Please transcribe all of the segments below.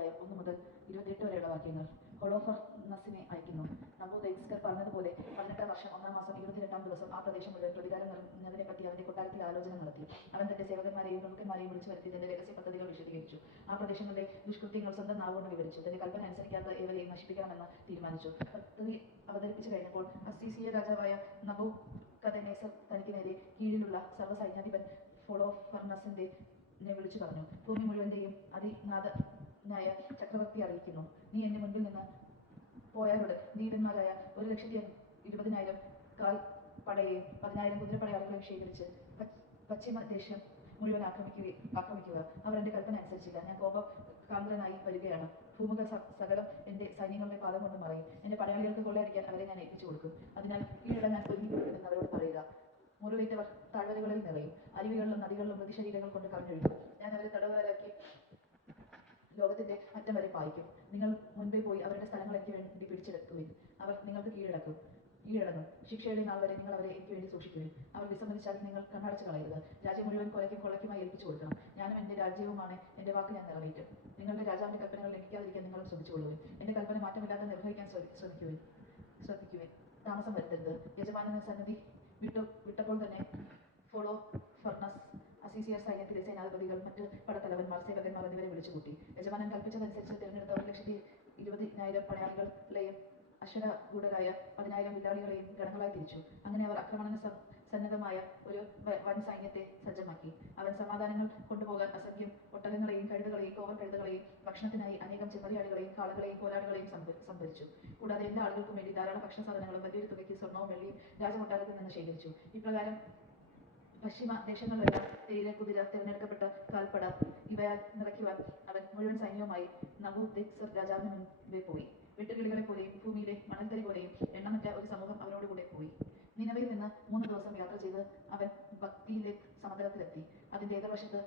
അധ്യായം 1 മുതൽ 28 വരെയുള്ള വാക്യങ്ങൾ. ഹൊളോഫർനസിനെ അയക്കുന്നു. നബൂഖദ്നേസർ പറഞ്ഞതുപോലെ 18-ാം വർഷം 1-ാം മാസം 22-ാം ദിവസം ആ പ്രദേശം മുഴുവൻ പ്രതികാരം നിറഞ്ഞതിനെപ്പറ്റി അവന്റെ കൊട്ടാരത്തിൽ ആലോചന നടത്തി. അവൻ തന്റെ സേവകന്മാരെയും പ്രമുഖന്മാരെയും വിളിച്ചു വരുത്തി തന്റെ രഹസ്യ പദ്ധതികൾ വിശദീകരിച്ചു. ആ പ്രദേശങ്ങളിലെ ദുഷ്കൃത്യങ്ങൾ സ്വന്തം നാവുകൊണ്ട് വിവരിച്ചു. തന്റെ കൽപ്പന അനുസരിക്കാത്ത ഏവരെയും നശിപ്പിക്കണമെന്ന് തീരുമാനിച്ചു. പദ്ധതി അവതരിപ്പിച്ചു കഴിഞ്ഞപ്പോൾ അസീസിയ രാജാവായ നബൂഖദ്നേസർ തനിക്ക് നേരെ കീഴിലുള്ള സർവ്വസൈന്യാധിപൻ ഹൊളോഫർനസിനെ വിളിച്ചു പറഞ്ഞു, ഭൂമി മുഴുവന്റെയും അതിനാഥനായ ചക്രവർത്തി അറിയിക്കുന്നു, നീ എന്റെ മുൻപിൽ നിന്ന് പോയാലുടൻ ധീരന്മാരായ 1,20,000 കാൽപ്പടയെയും 10,000 കുതിരപ്പടയാളികളെയും ശേഖരിച്ച് പശ്ചിമദേശം മുഴുവൻ ആക്രമിക്കുക. അവർ എന്റെ കൽപ്പന അനുസരിച്ചില്ല. ഞാൻ കോപകാന്തനായി വരികയാണ്. ഭൂമുഖ സകലം എന്റെ സൈന്യങ്ങളുടെ പാദം കൊണ്ട് മറയും. എന്റെ പടയാളികൾക്ക് കൊള്ളയടിക്കാൻ അവരെ ഞാൻ ഏൽപ്പിച്ചു കൊടുക്കും. അതിനാൽ കീഴടങ്ങാൻ ഒരുങ്ങിക്കൊടുക്കുമെന്ന് അവരോട് പറയുക. മുറിവേറ്റവർ താഴ്വരകളിൽ നിറയും. അരുവികളിലും നദികളിലും മൃതശരീരങ്ങൾ കൊണ്ട് കവിഞ്ഞൊഴുകും. ഞാൻ അവരെ തടവുകാരാക്കി ലോകത്തിന്റെ അറ്റം വരെ പായിക്കും. നിങ്ങൾ മുൻപേ പോയി അവരുടെ സ്ഥലങ്ങൾ എനിക്ക് വേണ്ടി പിടിച്ചെടുക്കുവിൻ. അവർ നിങ്ങൾക്ക് കീഴടങ്ങും. ശിക്ഷയുടെ നാൾ വരെ നിങ്ങൾ അവരെ എനിക്ക് വേണ്ടി സൂക്ഷിക്കുവിൻ. അവർ വിസമ്മതിച്ചാൽ നിങ്ങൾ കണ്ണടച്ചു കളയരുത്. രാജ്യം മുഴുവൻ കൊലയ്ക്കും കൊള്ളയ്ക്കുമായി ഏൽപ്പിച്ചു കൊടുക്കണം. ഞാനും എന്റെ രാജ്യവുമാണ്. എന്റെ വാക്ക് ഞാൻ നിറവേറ്റും. നിങ്ങളുടെ രാജാവിന്റെ കൽപ്പനകൾ ലംഘിക്കാതിരിക്കാൻ നിങ്ങളും ശ്രദ്ധിച്ചുകൊള്ളുവിൻ. എന്റെ കൽപ്പന മാറ്റമില്ലാതെ നിർവഹിക്കാൻ ശ്രദ്ധിക്കുവിൻ. താമസം വരുത്തരുത്. യജമാനന് സന്നിധി വിട്ടപ്പോൾ തന്നെ ഹൊളോഫർനസ് അസീസിയർ സൈന്യത്തിലെ സേനാധിപതികൾ, മറ്റ് പടത്തലവന്മാർ, സേവകന്മാർ എന്നിവരെ വിളിച്ചുകൂട്ടി. യജമാനൻ കൽപ്പിച്ചതനുസരിച്ച് തിരഞ്ഞെടുത്ത 1,20,000 പടയാളികളെയും അശ്വരഗൂഢരായ 10,000 വില്ലാളികളെയും ഗണങ്ങളായി തിരിച്ചു. അങ്ങനെ അവർ ആക്രമണ സന്നദ്ധമായ ഒരു വൻ സൈന്യത്തെ സജ്ജമാക്കി. അവൻ സമാധാനങ്ങൾ കൊണ്ടുപോകാൻ അസംഖ്യം ഒട്ടകങ്ങളെയും കഴുതകളെയും കോവർ കഴുതകളെയും ഭക്ഷണത്തിനായി അനേകം ചെമ്മരിയാടുകളെയും കാളകളെയും പോരാടുകളെയും സംഭരിച്ചു. കൂടാതെ എല്ലാ ആളുകൾക്കും വേണ്ടി ധാരാളം ഭക്ഷണ സാധനങ്ങളും വലിയൊരു തുകയ്ക്ക് സ്വർണവും വെള്ളിയും രാജകൊട്ടാരത്തിൽ നിന്ന് ശേഖരിച്ചു. ഇപ്രകാരം പശ്ചിമ ദേശങ്ങളിലെല്ലാം തേര്, കുതിര, തിരഞ്ഞെടുക്കപ്പെട്ട കാൽപ്പട ഇവ നിറയ്ക്കുവാൻ അവൻ മുഴുവൻ സൈന്യവുമായി നബൂഖദ്നേസർ രാജാവിന് മുൻപേ പോയി. വെട്ടുകിളികളെ പോലെയും ഭൂമിയിലെ മണൽത്തരി പോലെയും എണ്ണമറ്റ ഒരു സമൂഹം അവനോടുകൂടെ പോയി. നിനവയിൽ നിന്ന് 3 ദിവസം യാത്ര ചെയ്ത് അവൻ ബക്തിയിലെ സമതലത്തിലെത്തി. അതിന്റെ എതിർവശത്ത്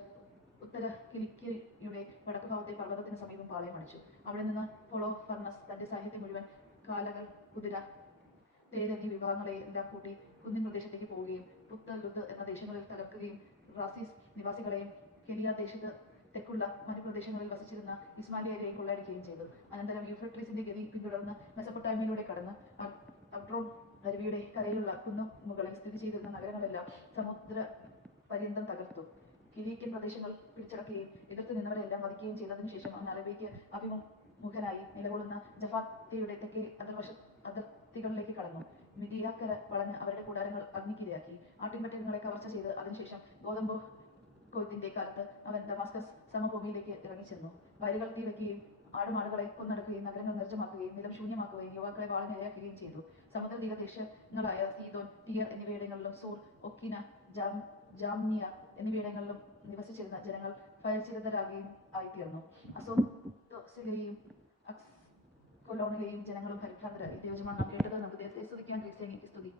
ഉത്തര കിലിക്കിയയുടെ വടക്കുഭാഗത്തെ പർവ്വതത്തിന് സമീപം പാളയം അടിച്ചു. അവിടെ നിന്ന് ഹൊളോഫർനസ് തന്റെ സൈന്യത്തെ മുഴുവൻ, കാലകൾ, കുതിര, തേര് എന്നീ വിഭാഗങ്ങളെയെല്ലാം കൂട്ടി കുന്നിൻ പ്രദേശത്തേക്ക് പോവുകയും പുത്ത്, ലുദ് എന്ന ദേശങ്ങളിൽ തകർക്കുകയും റാസീസ് നിവാസികളെയും കെലിയ ദേശത്ത് തെക്കുള്ള മരുപ്രദേശങ്ങളിൽ വസിച്ചിരുന്ന ഇസ്മായിലിയരെയും കൊള്ളയടിക്കുകയും ചെയ്തു. അനന്തരം യൂഫ്രട്ടീസിന്റെ ഗതി പിന്തുടർന്ന് മെസൊപ്പൊട്ടാമിയയിലൂടെ കടന്ന് അബ്രോൺ അരുവിയുടെ കരയിലുള്ള കുന്നുമുകളിൽ സ്ഥിതി ചെയ്തിരുന്ന നഗരങ്ങളെല്ലാം സമുദ്രപര്യന്തം തകർത്തു. കിലീക്യൻ പ്രദേശങ്ങൾ പിടിച്ചടക്കുകയും എതിർത്ത് നിന്നവരെല്ലാം വധിക്കുകയും ചെയ്തതിനു ശേഷം അവൻ അറബിക്ക് അഭിമുഖനായി നിലകൊള്ളുന്ന ജഫാത്തയുടെ തെക്കേ അതിർത്തികളിലേക്ക് കടന്നു. മിഡിയാക്കര വളഞ്ഞ് അവരുടെ കൂടാരങ്ങൾ അഗ്നിക്കിരയാക്കി. ആട്ടിൻപറ്റങ്ങളെ കവർച്ച ചെയ്ത് അതിനുശേഷം ഗോതമ്പ് കൊയ്ത്തിന്റെ കാലത്ത് അവൻ ദമാസ്കസ് സമഭൂമിയിലേക്ക് ഇറങ്ങിച്ചെന്നു. വയലുകൾ തീവയ്ക്കുകയും ആടുമാടുകളെ കൊന്നടക്കുകയും നഗരങ്ങൾ നിർജ്ജമാക്കുകയും നിലം ശൂന്യമാക്കുകയും യുവാക്കളെ വാളിന് ഇരയാക്കുകയും ചെയ്തു. സമുദ്രതീരദേശങ്ങളായ സീദോൻ, ടീർ എന്നിവയിടങ്ങളിലും സൂർ, ഒക്കിന, ജാമ്നിയ എന്നിവയിടങ്ങളിലും നിവസിച്ചിരുന്ന ജനങ്ങൾ ഭയചിതരാകുകയും ആയിത്തീർന്നു. അസോത്തോസിലെയും അക്സ്കൊലോണിലെയും ജനങ്ങളും പരിഭ്രാന്തരായി. ദൈവജനമാണ് നാം കേട്ടത്. നമുക്ക് ദൈവത്തെ സ്തുതിക്കാം. ക്രിസ്ത്യാനിക്ക് സ്തുതി.